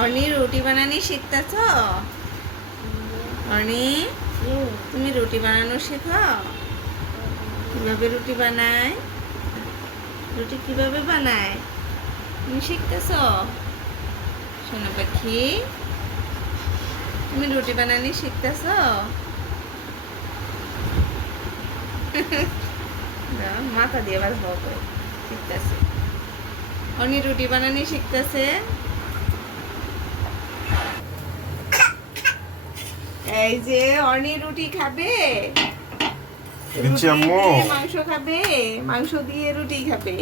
অর্নি রুটি বানানি শিখতেছ? অর্নি তুমি রুটি বানানো শেখো? কিভাবে রুটি বানায়? রুটি কিভাবে বানায় তুমি শিখতেছ? সোনা পাখি, তুমি রুটি বানানি শিখতেছ? মাথা দিয়ে আবার হবে শিখতেছে। অর্নি রুটি বানানি শিখতেছে। এই যে অর্নি রুটি খাবে, মাংস খাবে, মাংস দিয়ে রুটি খাবে।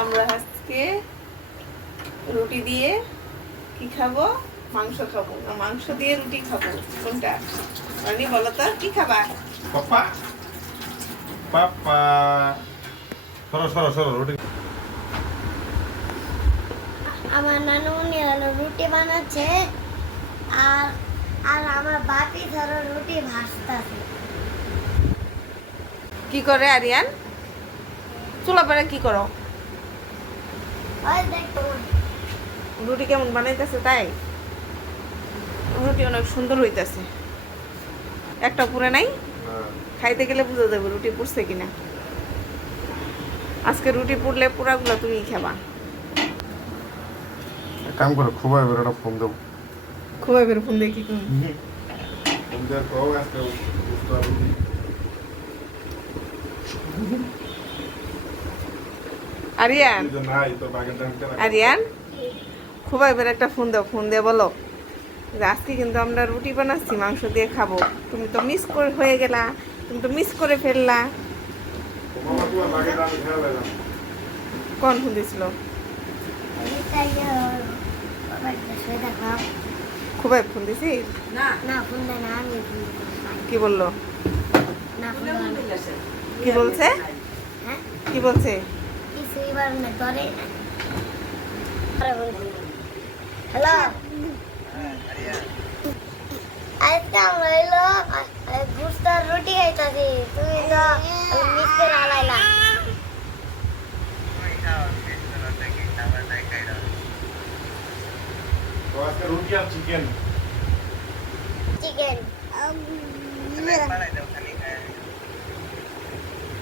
আমরা আজকে রুটি দিয়ে কি খাবো? মাংস খাবো না মাংস দিয়ে রুটি খাবো? কোনটা অর্নি বলো তো, কি খাবা? পাপা পাপা সরো সরো সরো রুটি। আমার নানুমণি হলো রুটি বানাচ্ছে আর আর আমার বাপি ধরো রুটি ভাজতেছে। কি করে আরিয়ান? চুলা পরে কি করো? ওই দেখো রুটি কেমন বানাইতেছে তাই? রুটি অনেক সুন্দর হইতেছে। একটা পুরে নাই, খাইতে গেলে বুঝা যাবে রুটি পুড়ছে কিনা। আজকে রুটি পুড়লে পুরাগুলো তুমি খাবা। কাম করো, খুব এবার একটা ফোন দেবো। খুব এবার ফোন দিয়ে কি করুন? ফোন দেওয়ার কও আজকে বুঝতে পারবি। আরিয়ান, নাই তো বাগের দাম কেন? আরিয়ান খুব এবার একটা ফোন দাও, ফোন দিয়ে বলো যে আজকে কিন্তু আমরা রুটি বানাচ্ছি, মাংস দিয়ে খাবো। তুমি তো মিস করে হয়ে গেলা, তুমি তো মিস করে ফেললা। মামা তোমার বাগের দাম খেয়াল রাখলাম। কোন ফোন দিছিল? এটাই বাবার কাছে দেখো খুব ফোন দিছি না। না ফোন দেয় না, আমি ফোন দিই। কি বললো? না ফোন দেয় না। কি বলছে? হ্যাঁ কি বলছে? কিছুই বার না ধরে না। হ্যালো আজকে আমরা হইলো গুস্তার রুটি খাইতাছি, তুমি তো মিস করে হালাইলা। তো আজকে রুটি আর চিকেন। চিকেন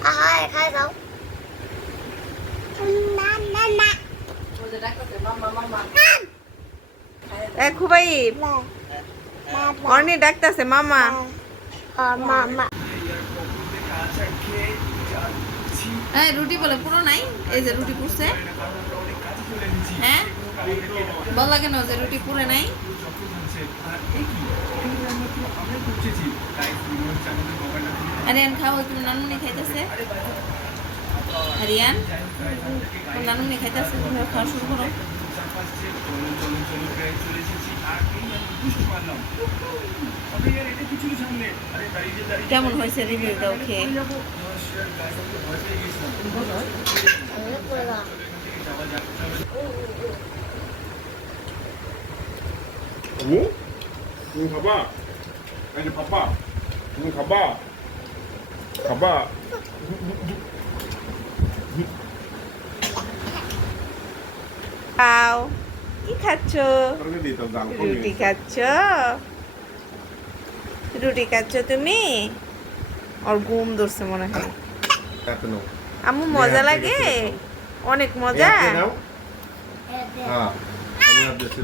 হ্যাঁ খাই যাও। না না না এ খুবাই অর্নি ডাকতেছে মামা। মামা এই রুটি বলে পুরো নাই, এই যে রুটি পুড়ছে। হ্যাঁ বল কেন যে রুটি পুরে নাই? আরিয়ান খাও, তুমি নানুনি খাইতেছে। আরিয়ান নানুনি খাইতেছে, তুমি খাওয়া শুরু করো। কেমন হয়েছে রিভিউ দাও খেয়ে। তুমি খাবা? এই যে পাপা তুমি খাবা? খাবা? খাও, কি খাচ্ছ? তরকারি দিই তো ডাল রুটি খাচ্ছ? রুটি খাচ্ছ তুমি? ওর ঘুম ধরছে মনে হয়। এত নাও। আম্মু মজা লাগে, অনেক মজা। নাও। হ্যাঁ আমি আর দিছি।